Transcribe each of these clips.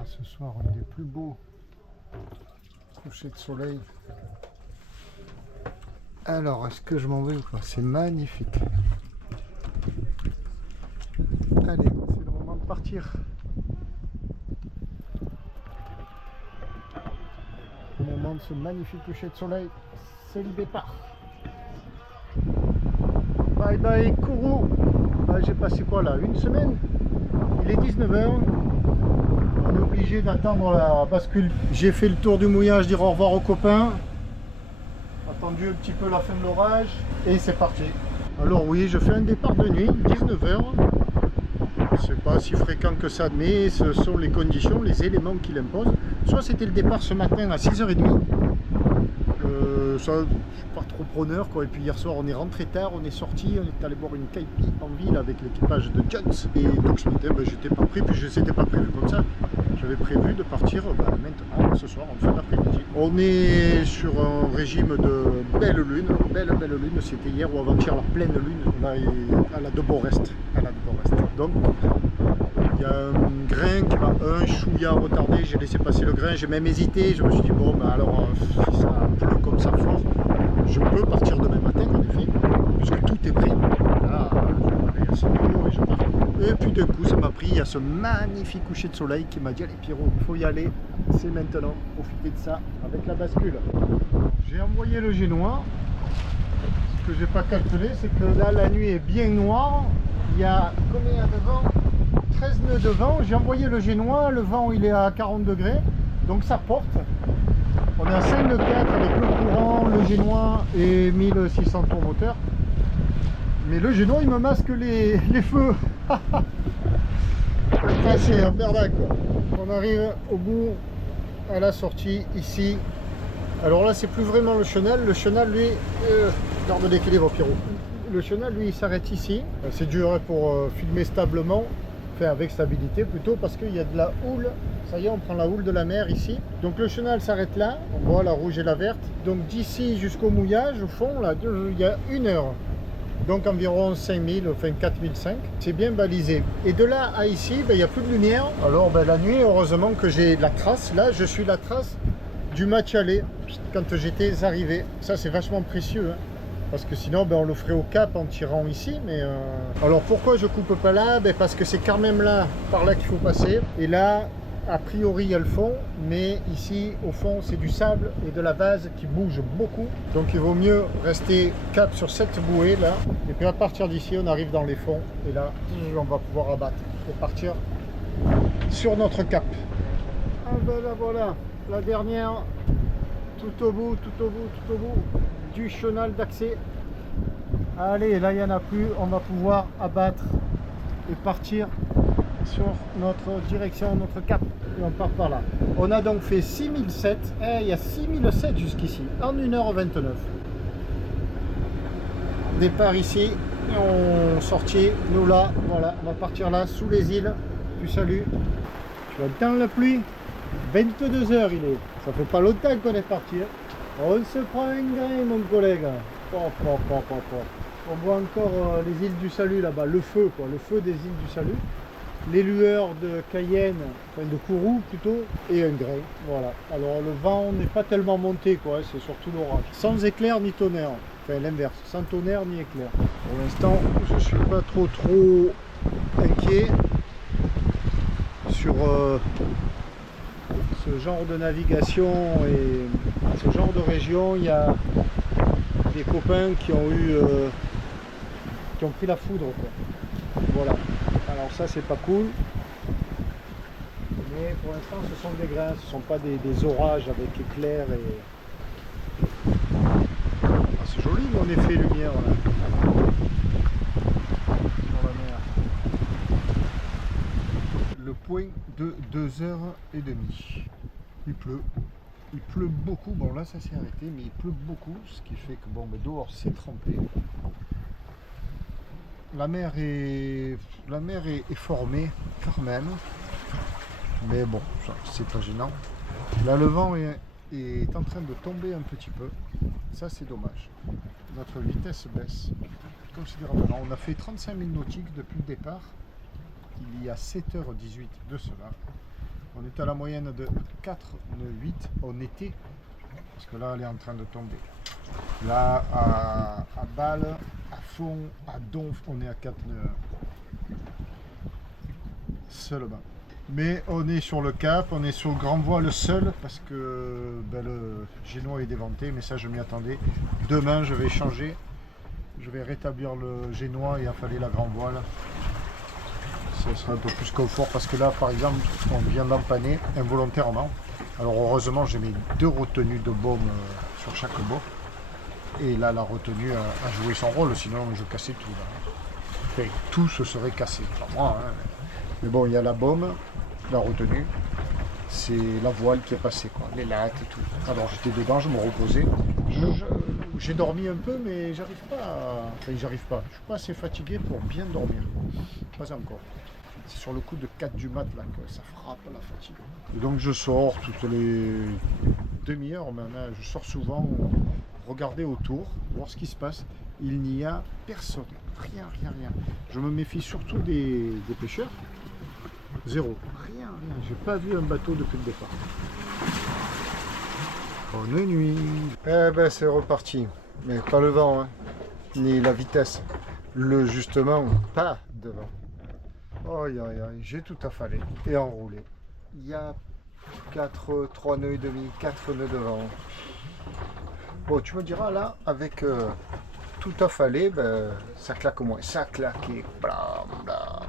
Ah, ce soir, un des plus beaux couchers de soleil. Alors, est-ce que je m'en vais ou pas? C'est magnifique. Allez, c'est le moment de partir. Au moment de ce magnifique coucher de soleil, c'est le départ. Bye bye Kourou. J'ai passé quoi là? Une semaine. Il est 19h. On est obligé d'attendre la bascule. J'ai fait le tour du mouillage, dire au revoir aux copains. Attendu un petit peu la fin de l'orage. Et c'est parti. Alors oui, je fais un départ de nuit, 19h. C'est pas si fréquent que ça, mais ce sont les conditions, les éléments qui l'imposent. Soit c'était le départ ce matin à 6h30. Ça, je suis pas trop preneur quoi. Et puis hier soir on est rentré tard, on est sorti, on est allé boire une caipi en ville avec l'équipage de Jones. Et donc ce matin j'étais pas prêt, puis je n'étais pas prévu comme ça. J'avais prévu de partir maintenant, ce soir, en fin d'après-midi. On est sur un régime de belle lune, belle lune. C'était hier ou avant-hier la pleine lune, là, à la de Borest. Donc il y a un grain qui m'a un chouïa retardé, j'ai laissé passer le grain, j'ai même hésité, je me suis dit bon ben alors si ça pleut comme ça fort, je peux partir demain matin en effet, puisque tout est prêt. Là, je me réveille assez tôt et je pars. Et puis d'un coup ça m'a pris, il y a ce magnifique coucher de soleil qui m'a dit allez Pierrot, il faut y aller, c'est maintenant, profitez de ça avec la bascule. J'ai envoyé le génois, ce que j'ai pas calculé c'est que là la nuit est bien noire, il y a combien de vent? 13 nœuds de vent, j'ai envoyé le génois, le vent il est à 40 degrés, donc ça porte. On est à 5 nœuds 4 avec le courant, le génois et 1600 tours moteur. Mais le génois il me masque les feux. Ça c'est un merdac quoi. On arrive au bout, à la sortie ici. Alors là c'est plus vraiment le chenal lui, garde d'équilibre Pierrot. Le chenal lui il s'arrête ici. C'est dur pour filmer stablement. Avec stabilité plutôt parce qu'il y a de la houle, ça y est on prend la houle de la mer ici, donc le chenal s'arrête là, on voit la rouge et la verte, donc d'ici jusqu'au mouillage au fond là il y a 1 heure, donc environ 5000, enfin 4005, c'est bien balisé, et de là à ici il n'y a plus de lumière. Alors la nuit heureusement que j'ai la trace, là je suis la trace du match aller quand j'étais arrivé, ça c'est vachement précieux hein. Parce que sinon on le ferait au cap en tirant ici, mais alors pourquoi je coupe pas là? Parce que c'est quand même là, par là qu'il faut passer, et là a priori il y a le fond, mais ici au fond c'est du sable et de la base qui bouge beaucoup, donc il vaut mieux rester cap sur cette bouée là, et puis à partir d'ici on arrive dans les fonds, et là on va pouvoir abattre et partir sur notre cap. Ah ben là voilà, la dernière, tout au bout du chenal d'accès. Allez, là il n'y en a plus, on va pouvoir abattre et partir sur notre direction, notre cap, et on part par là. On a donc fait 6007, il y a 6007 jusqu'ici, en 1h29. Départ ici, et on sortit, nous là, voilà, on va partir là, sous les îles du Salut. Tu vois, dans la pluie, 22h il est, ça fait pas longtemps qu'on est parti. On se prend un grain mon collègue. On voit encore les îles du Salut là-bas, le feu des îles du Salut. Les lueurs de Cayenne, enfin de Kourou plutôt, et un grain, voilà. Alors le vent n'est pas tellement monté quoi, c'est surtout l'orage. Sans éclair ni tonnerre, enfin l'inverse, sans tonnerre ni éclair. Pour l'instant, je suis pas trop inquiet sur ce genre de navigation et ce genre de région. Il y a des copains qui ont pris la foudre quoi. Voilà, alors ça c'est pas cool, mais pour l'instant ce sont des grains, ce sont pas des orages avec éclairs et c'est joli mon effet lumière là sur la mer. Le point de 2h30. Il pleut beaucoup, bon là ça s'est arrêté, mais il pleut beaucoup, ce qui fait que bon, mais dehors c'est trempé. La mer est formée quand même, mais bon, c'est pas gênant. Là le vent est en train de tomber un petit peu, ça c'est dommage. Notre vitesse baisse considérablement. On a fait 35 000 nautiques depuis le départ, il y a 7h18 de cela. On est à la moyenne de 4 nœuds 8 en été, parce que là elle est en train de tomber. Là à Bâle, à Fond, à Donf, on est à 4 nœuds seulement. Mais on est sur le cap, on est sur le grand voile seul, parce que ben, le génois est déventé, mais ça je m'y attendais. Demain je vais changer, je vais rétablir le génois et affaler la grand voile. Ce sera un peu plus confort, parce que là par exemple on vient d'empanner involontairement. Alors heureusement j'ai mis 2 retenues de baume sur chaque bord. Et là la retenue a joué son rôle, sinon je cassais tout. Là. Enfin, tout se serait cassé, pas moi. Hein. Mais bon, il y a la baume, la retenue, c'est la voile qui est passée, quoi, les lattes et tout. Alors j'étais dedans, je me reposais. J'ai dormi un peu, mais j'arrive pas à... Enfin, j'arrive pas. Je suis pas assez fatigué pour bien dormir. Pas encore. C'est sur le coup de 4 du mat là que ça frappe la fatigue. Et donc je sors toutes les demi-heures maintenant. Je sors souvent regarder autour, voir ce qui se passe. Il n'y a personne. Rien. Je me méfie surtout des pêcheurs. Zéro. Rien. J'ai pas vu un bateau depuis le départ. Bonne nuit. Eh ben c'est reparti. Mais pas le vent, hein, ni la vitesse. Justement, pas de vent. J'ai tout affalé et enroulé. Il y a 3 nœuds et demi, 4 nœuds de vent. Bon, tu me diras là, avec tout affalé, ben, ça claque au moins. Ça claquait. Blam, blam.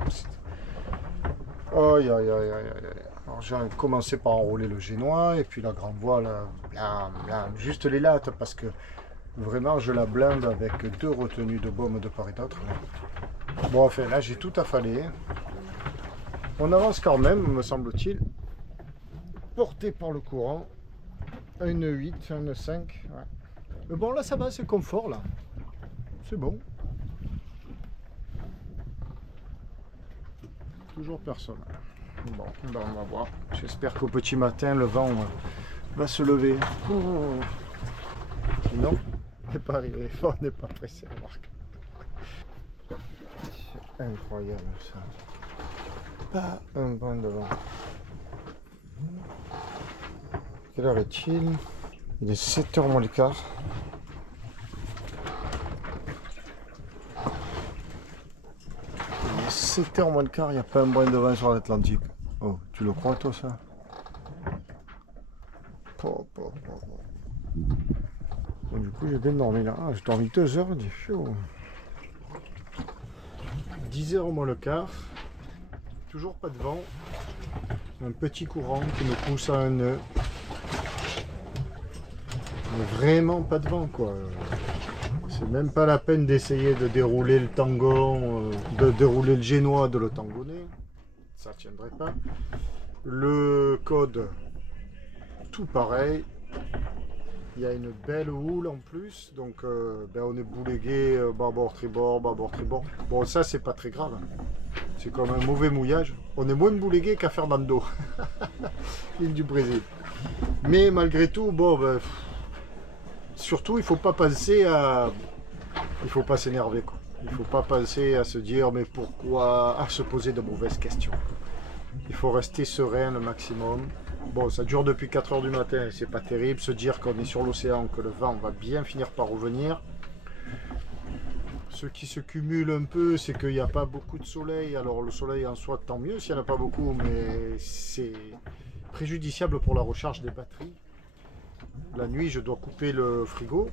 Alors j'ai commencé par enrouler le génois et puis la grande voile, blam, blam. Juste les lattes parce que vraiment je la blinde avec 2 retenues de baume de part et d'autre. Bon, enfin là j'ai tout affalé. On avance quand même, me semble-t-il, porté par le courant. Un nœud 8, un nœud 5. Ouais. Mais bon, là ça va, c'est confort là. C'est bon. Toujours personne. Bon, ben on va voir. J'espère qu'au petit matin, le vent va se lever. Sinon, on n'est pas arrivé. On n'est pas pressé à voir. C'est incroyable ça. Pas un brin de vent. Quelle heure est-il? Il est 7h moins le quart. Il est 7h moins le quart, il n'y a pas un brin de vent sur l'Atlantique. Oh, tu le crois toi ça? Bon, du coup j'ai bien dormi là. Ah, j'ai dormi 2 heures, du chaud. 10h moins le quart. Toujours pas de vent. Un petit courant qui nous pousse à un nœud. Mais vraiment pas de vent quoi. C'est même pas la peine d'essayer de dérouler le tangon, de dérouler le génois, de le tangonner. Ça tiendrait pas. Le code, tout pareil. Il y a une belle houle en plus, donc ben on est boulégué bâbord, tribord, bâbord, tribord. Bon, ça c'est pas très grave. C'est comme un mauvais mouillage. On est moins boulégué qu'à Fernando, l'île du Brésil. Mais malgré tout, bon, ben, surtout il faut pas penser à... Il faut pas s'énerver quoi. Il faut pas penser à se dire mais pourquoi, à se poser de mauvaises questions. Il faut rester serein le maximum. Bon, ça dure depuis 4 heures du matin, c'est pas terrible. Se dire qu'on est sur l'océan, que le vent va bien finir par revenir. Ce qui se cumule un peu, c'est qu'il n'y a pas beaucoup de soleil. Alors le soleil en soi, tant mieux s'il n'y en a pas beaucoup, mais c'est préjudiciable pour la recharge des batteries. La nuit, je dois couper le frigo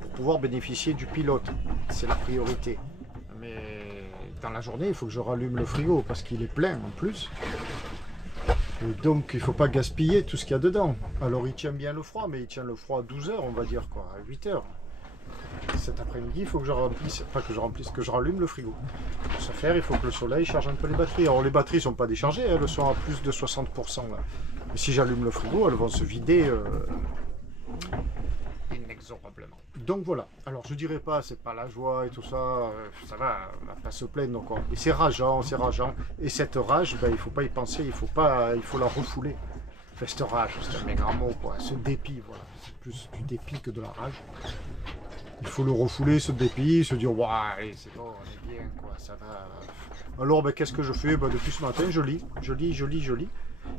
pour pouvoir bénéficier du pilote. C'est la priorité. Mais dans la journée, il faut que je rallume le frigo parce qu'il est plein en plus. Et donc, il ne faut pas gaspiller tout ce qu'il y a dedans. Alors, il tient bien le froid, mais il tient le froid à 12 heures, on va dire, quoi, à 8 heures. Cet après-midi, il faut que je remplisse, pas que je remplisse, que je rallume le frigo. Pour ce faire, il faut que le soleil charge un peu les batteries. Alors, les batteries ne sont pas déchargées, elles sont à plus de 60%. Là. Mais si j'allume le frigo, elles vont se vider inexorablement. Donc voilà. Alors, je dirais pas, c'est pas la joie et tout ça, ça va, on va pas se plaindre. Quoi. Et c'est rageant, c'est rageant. Et cette rage, ben, il faut pas y penser, il faut la refouler. Enfin, cette rage, c'est un méga mot, quoi. Ce dépit, voilà. C'est plus du dépit que de la rage. Il faut le refouler, se dépier, se dire, waouh, c'est bon, on est bien, quoi, ça va. Alors, ben, qu'est-ce que je fais? Ben, depuis ce matin, je lis.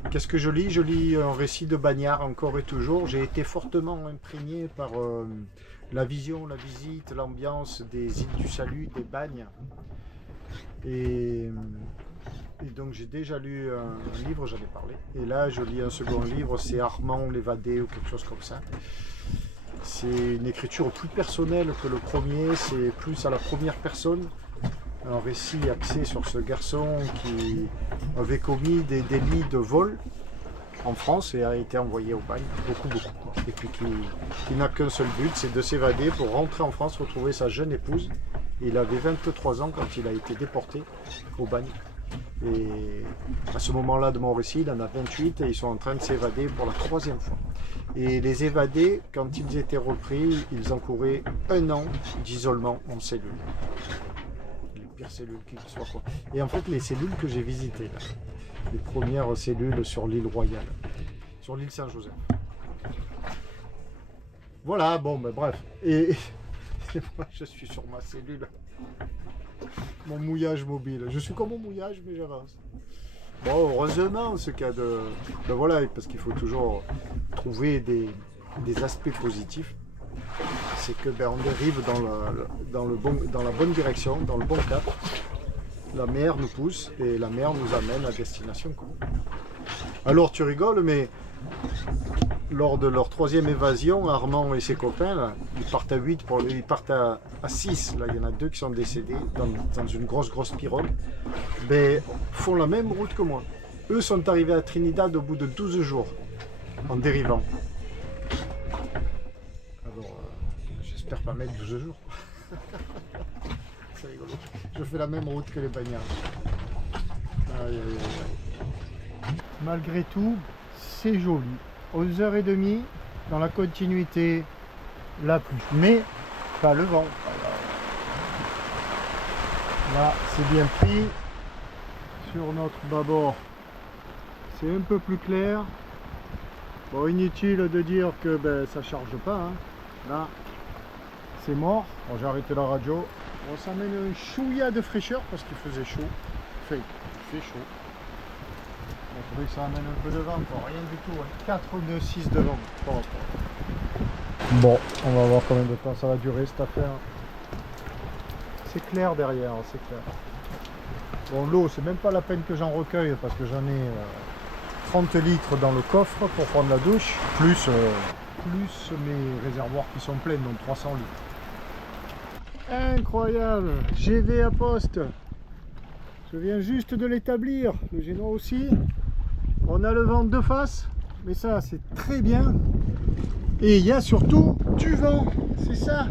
Qu'est-ce que je lis? Je lis un récit de Bagnard encore et toujours. J'ai été fortement imprégné par la vision, la visite, l'ambiance des îles du Salut, des Bagnes. Et donc j'ai déjà lu un livre, j'en ai parlé. Et là, je lis un second livre, c'est Armand l'évadé ou quelque chose comme ça. C'est une écriture plus personnelle que le premier, c'est plus à la première personne. Un récit axé sur ce garçon qui avait commis des délits de vol en France et a été envoyé au bagne, beaucoup. Et puis qui n'a qu'un seul but, c'est de s'évader pour rentrer en France, retrouver sa jeune épouse. Et il avait 23 ans quand il a été déporté au bagne. Et à ce moment-là de mon récit, il en a 28 et ils sont en train de s'évader pour la 3e fois. Et les évadés, quand ils étaient repris, ils encouraient 1 an d'isolement en cellule. Les pires cellules qu'il soit, quoi. Et en fait, les cellules que j'ai visitées, là, les premières cellules sur l'île Royale, sur l'île Saint-Joseph. Voilà, bon, ben bref. Et moi, je suis sur ma cellule. Mon mouillage mobile. Je suis comme mon mouillage, mais j'avance. Bon, heureusement, ce cas de... Ben voilà, parce qu'il faut toujours trouver des aspects positifs. C'est que ben, on dérive dans la bonne direction, dans le bon cap. La mer nous pousse et la mer nous amène à destination, quoi. Alors tu rigoles, mais lors de leur 3e évasion, Armand et ses copains, là, ils partent à 8, ils partent à 6. Là, il y en a 2 qui sont décédés dans une grosse pirogue. Ben, font la même route que moi. Eux sont arrivés à Trinidad au bout de 12 jours, en dérivant. Alors, j'espère pas mettre 12 jours. C'est rigolo. Je fais la même route que les bagnards. Aïe. Malgré tout, c'est joli. 11h30 dans la continuité, la pluie, mais pas le vent. Là, c'est bien pris. Sur notre bâbord, c'est un peu plus clair. Bon, inutile de dire que ben, ça charge pas. Hein. Là, c'est mort. Bon, j'ai arrêté la radio. On s'amène un chouïa de fraîcheur parce qu'il faisait chaud. Il fait chaud. On trouvait que ça amène un peu de vent, quoi. Rien du tout. Hein. 4 nœuds 6 de vent. Bon, on va voir combien de temps ça va durer cette affaire. C'est clair derrière, c'est clair. Bon, l'eau, c'est même pas la peine que j'en recueille parce que j'en ai 30 litres dans le coffre pour prendre la douche, plus mes réservoirs qui sont pleins, donc 300 litres. Incroyable, GV à poste. Je viens juste de l'établir, le génois aussi. On a le vent de face, mais ça c'est très bien. Et il y a surtout du vent, c'est ça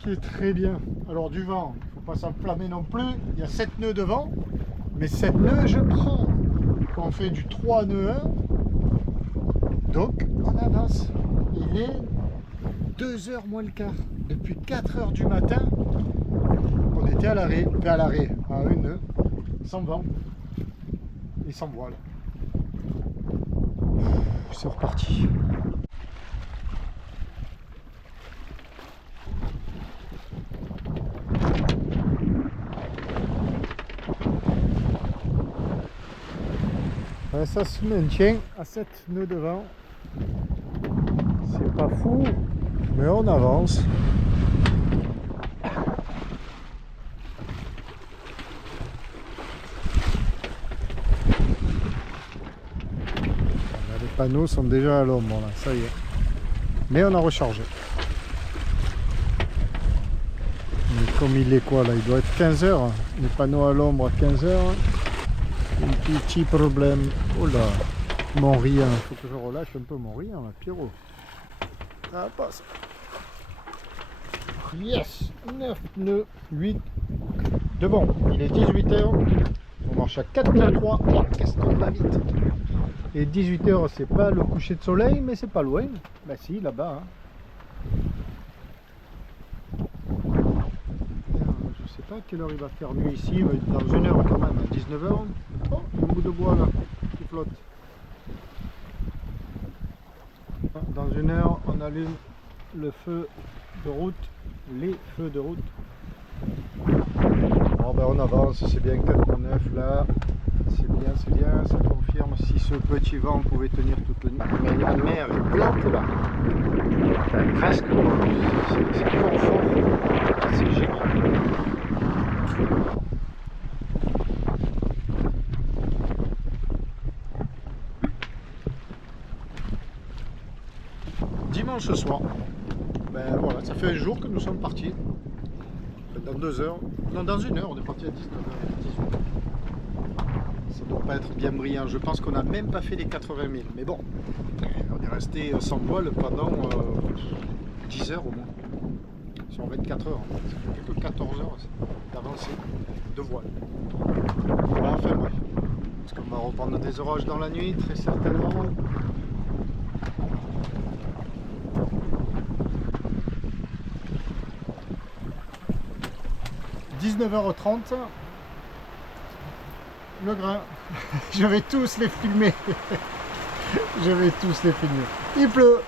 qui est très bien. Alors du vent, il ne faut pas s'enflammer non plus. Il y a 7 nœuds de vent, mais 7 nœuds je prends. On fait du 3 nœuds 1, donc on avance. Il est 2h moins le quart. Depuis 4h du matin, on était à l'arrêt, à un nœud, sans vent et sans voile. C'est reparti. Ça se maintient à 7 nœuds de vent. C'est pas fou, mais on avance. Les panneaux sont déjà à l'ombre là, ça y est. Mais on a rechargé. Mais comme il est quoi là, il doit être 15h. Les panneaux à l'ombre à 15h. Un petit problème. Oh là, mon rien. Il faut que je relâche un peu mon rien, là, Pierrot. Ça passe. Yes, 9 nœuds, 8 de bon. Il est 18h. On marche à 4,3. Oh, qu'est-ce qu'on va vite. Et 18h, c'est pas le coucher de soleil, mais c'est pas loin. Bah si, là-bas. Hein. Je sais pas à quelle heure il va faire nuit ici, mais dans 1 heure quand même, à 19h. Oh, un bout de bois là, qui flotte. Dans 1 heure, on allume le feu de route, les feux de route. Bon ben on avance, c'est bien 4,9 là, c'est bien, ça confirme si ce petit vent pouvait tenir toute la nuit. Mais la mer est plate là, enfin, presque, c'est confort, c'est génial. Dimanche soir, ben voilà, ça fait un jour que nous sommes partis. Dans 2 heures, non dans 1 heure, on est parti à 19h18. Ça doit pas être bien brillant, je pense qu'on n'a même pas fait les 80 000, mais bon, on est resté sans voile pendant 10 heures au moins, sur 24 heures, ça fait plus que 14 heures d'avancée de voile. Voilà, enfin bref, parce qu'on va reprendre des orages dans la nuit, très certainement. 19h30, le grain, je vais tous les filmer, je vais tous les filmer. Il pleut,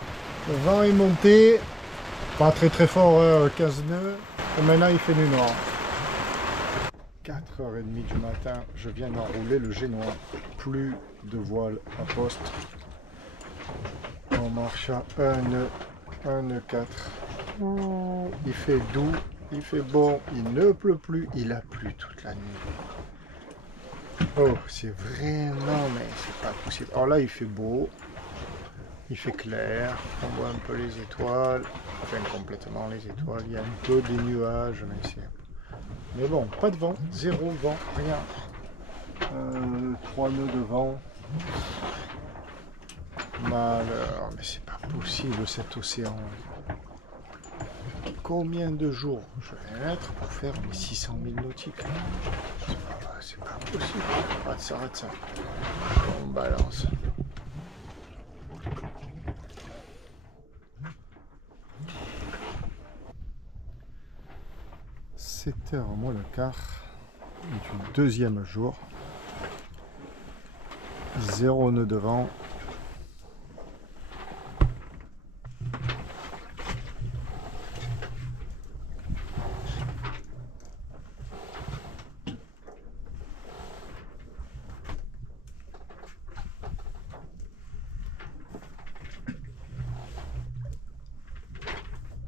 le vent est monté, pas très fort, 15 nœuds, et maintenant il fait nuit noire. 4h30 du matin, je viens d'enrouler le génois, plus de voile à poste. On marche à 1 nœud, 1 nœud 4. Il fait doux. Il fait bon, il ne pleut plus, il a plu toute la nuit. Oh, c'est vraiment, mais c'est pas possible. Alors là, il fait beau, il fait clair, on voit un peu les étoiles, enfin complètement les étoiles, il y a un peu des nuages, mais bon, pas de vent, 0 vent, rien. 3 nœuds de vent. Malheur, mais c'est pas possible cet océan. Combien de jours je vais mettre pour faire mes 600 000 nautiques? C'est pas possible. Arrête ça. On balance. 7h moins le quart du deuxième jour. 0 nœud de vent.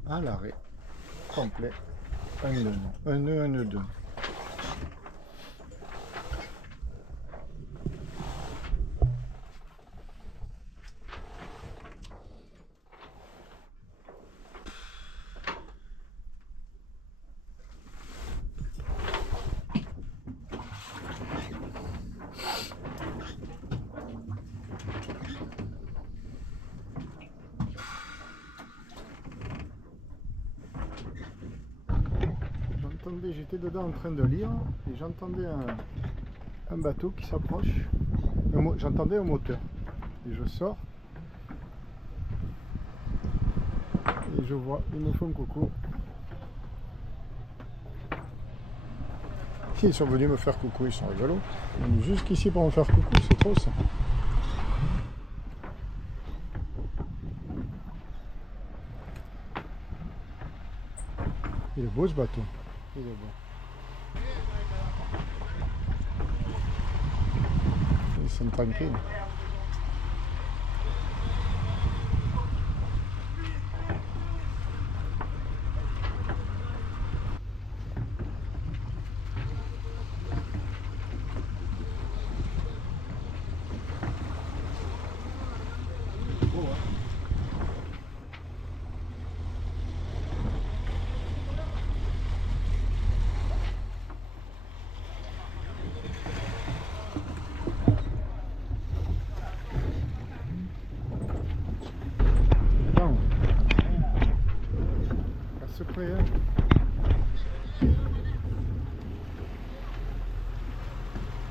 À l'arrêt complet, un nœud, un nœud 2. J'étais dedans en train de lire et j'entendais un bateau qui s'approche. J'entendais un moteur et je sors et je vois, ils me font coucou. Ils sont venus me faire coucou, ils sont rigolos. Ils sont jusqu'ici pour me faire coucou, c'est trop ça. Il est beau ce bateau. Il est beau. Ils sont tranquilles.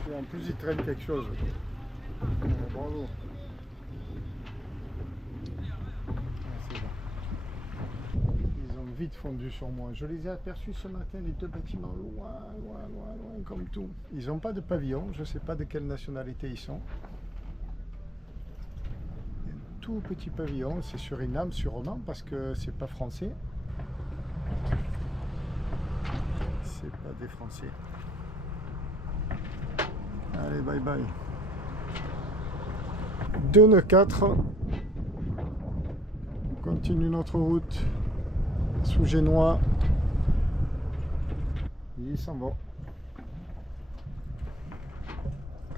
Et en plus il traîne quelque chose. Bravo. C'est bon. Ils ont vite fondu sur moi. Je les ai aperçus ce matin, les 2 bâtiments loin, comme tout. Ils n'ont pas de pavillon, je ne sais pas de quelle nationalité ils sont. Un tout petit pavillon, c'est Suriname sûrement parce que c'est pas français. C'est pas des Français. Allez, bye bye. 2 nœuds 4. On continue notre route sous Génois. Il s'en va.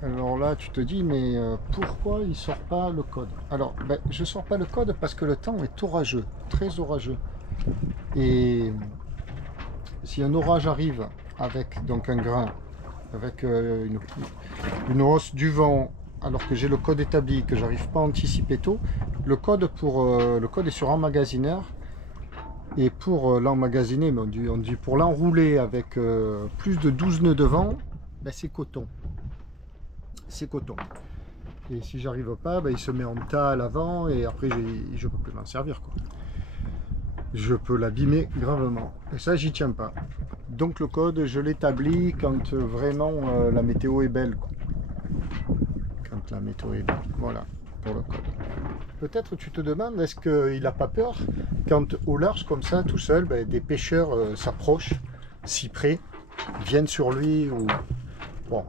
Alors là, tu te dis, mais pourquoi il sort pas le code? Alors, ben, je sors pas le code parce que le temps est orageux, très orageux. Et si un orage arrive avec donc un grain, avec une hausse du vent, alors que j'ai le code établi, que j'arrive pas à anticiper tôt, le code est sur emmagasineur. Et pour l'emmagasiner, on dit pour l'enrouler avec plus de 12 nœuds de vent, ben c'est coton. C'est coton. Et si j'arrive pas, ben il se met en tas à l'avant et après je peux plus m'en servir, quoi. Je peux l'abîmer gravement. Et ça, j'y tiens pas. Donc le code, je l'établis quand vraiment la météo est belle, quoi. Quand la météo est belle. Voilà, pour le code. Peut-être tu te demandes, est-ce qu'il n'a pas peur quand au large, comme ça, tout seul, ben, des pêcheurs s'approchent, si près, viennent sur lui ou... Bon.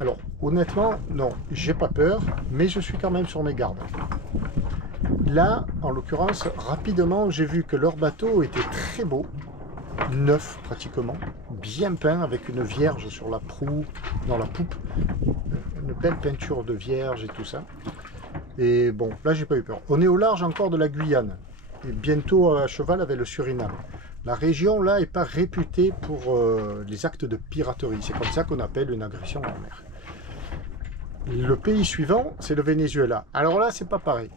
Alors, honnêtement, non, j'ai pas peur, mais je suis quand même sur mes gardes. Là, en l'occurrence, rapidement, j'ai vu que leur bateau était très beau, neuf pratiquement, bien peint, avec une vierge sur la proue, dans la poupe, une belle peinture de vierge et tout ça. Et bon, là, j'ai pas eu peur. On est au large encore de la Guyane, et bientôt à cheval avec le Suriname. La région, là, n'est pas réputée pour les actes de piraterie. C'est comme ça qu'on appelle une agression en mer. Le pays suivant, c'est le Venezuela. Alors là, c'est pas pareil.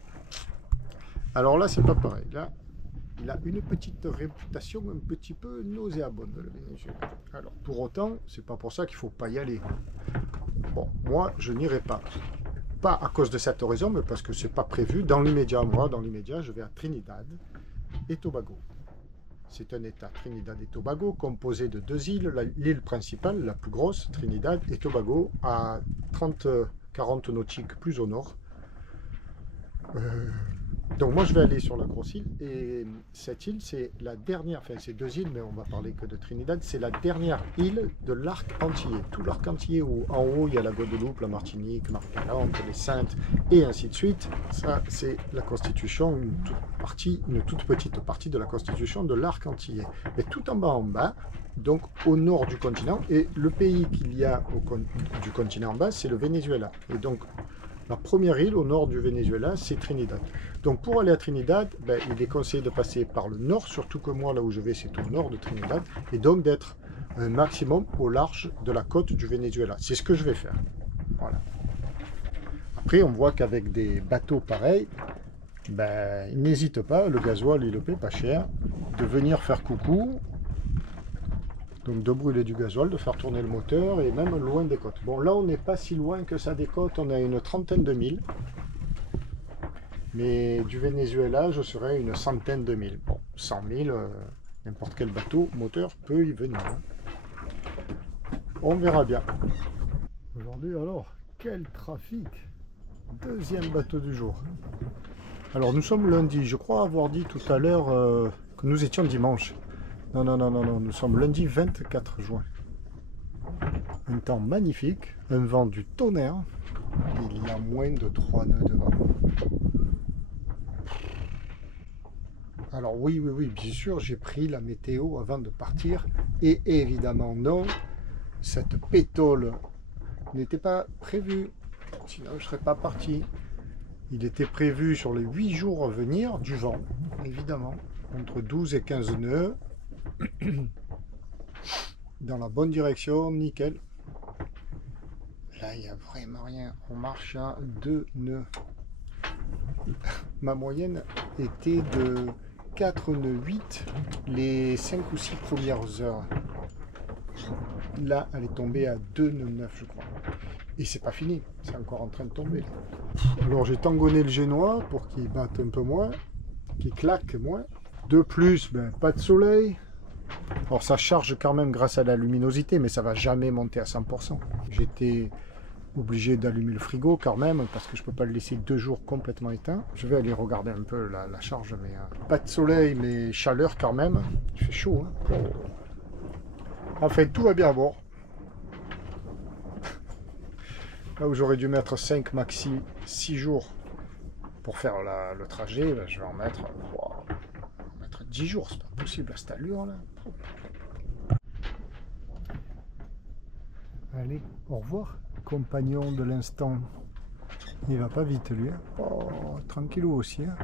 Alors là, c'est pas pareil. Là, il a une petite réputation un petit peu nauséabonde, le Venezuela. Alors, pour autant, c'est pas pour ça qu'il faut pas y aller. Bon, moi, je n'irai pas. Pas à cause de cette raison, mais parce que c'est pas prévu. Dans l'immédiat, moi, dans l'immédiat, je vais à Trinidad et Tobago. C'est un état, Trinidad et Tobago, composé de 2 îles. L'île principale, la plus grosse, Trinidad et Tobago, à 30-40 nautiques plus au nord. Donc moi je vais aller sur la grosse île, et cette île c'est la dernière, enfin c'est 2 îles mais on va parler que de Trinidad, c'est la dernière île de l'arc antillais. Tout l'arc antillais où en haut il y a la Guadeloupe, la Martinique, Marie-Galante, les Saintes et ainsi de suite. Ça c'est la constitution, une toute petite partie de la constitution de l'arc antillais. Mais tout en bas, donc au nord du continent, et le pays qu'il y a du continent en bas c'est le Venezuela. Et donc la première île au nord du Venezuela, c'est Trinidad. Donc pour aller à Trinidad, ben, il est conseillé de passer par le nord, surtout que moi, là où je vais, c'est au nord de Trinidad, et donc d'être un maximum au large de la côte du Venezuela. C'est ce que je vais faire. Voilà. Après, on voit qu'avec des bateaux pareils, ben, il n'hésite pas, le gasoil, il le paie pas cher, de venir faire coucou. Donc de brûler du gasoil, de faire tourner le moteur et même loin des côtes. Bon là on n'est pas si loin que ça des côtes, on a une 30aine de milles. Mais du Venezuela je serai une 100aine de milles. Bon, 100 000, n'importe quel bateau moteur peut y venir. On verra bien. Aujourd'hui alors, quel trafic! Deuxième bateau du jour. Alors nous sommes lundi, je crois avoir dit tout à l'heure que nous étions dimanche. Non, nous sommes lundi 24 juin. Un temps magnifique, un vent du tonnerre. Il y a moins de 3 nœuds de vent. Alors oui, bien sûr, j'ai pris la météo avant de partir. Et évidemment non, cette pétole n'était pas prévue. Sinon je ne serais pas parti. Il était prévu sur les 8 jours à venir du vent, évidemment. Entre 12 et 15 nœuds. Dans la bonne direction, nickel. Là, il n'y a vraiment rien. On marche à 2 nœuds. Ma moyenne était de 4 nœuds 8 les 5 ou 6 premières heures. Là, elle est tombée à 2 nœuds 9, je crois. Et c'est pas fini, c'est encore en train de tomber. Alors, j'ai tangonné le génois pour qu'il batte un peu moins, qu'il claque moins. De plus, ben, pas de soleil. Alors ça charge quand même grâce à la luminosité, mais ça va jamais monter à 100%. J'étais obligé d'allumer le frigo quand même, parce que je peux pas le laisser 2 jours complètement éteint. Je vais aller regarder un peu la charge, mais pas de soleil, mais chaleur quand même. Il fait chaud, hein. Enfin, tout va bien à bord. Là où j'aurais dû mettre 5 maxi 6 jours pour faire le trajet, ben, je vais en mettre, wow, 10 jours, c'est pas possible à cette allure là. Allez, au revoir, compagnon de l'instant. Il va pas vite lui, hein. Oh, tranquillou aussi. Hein.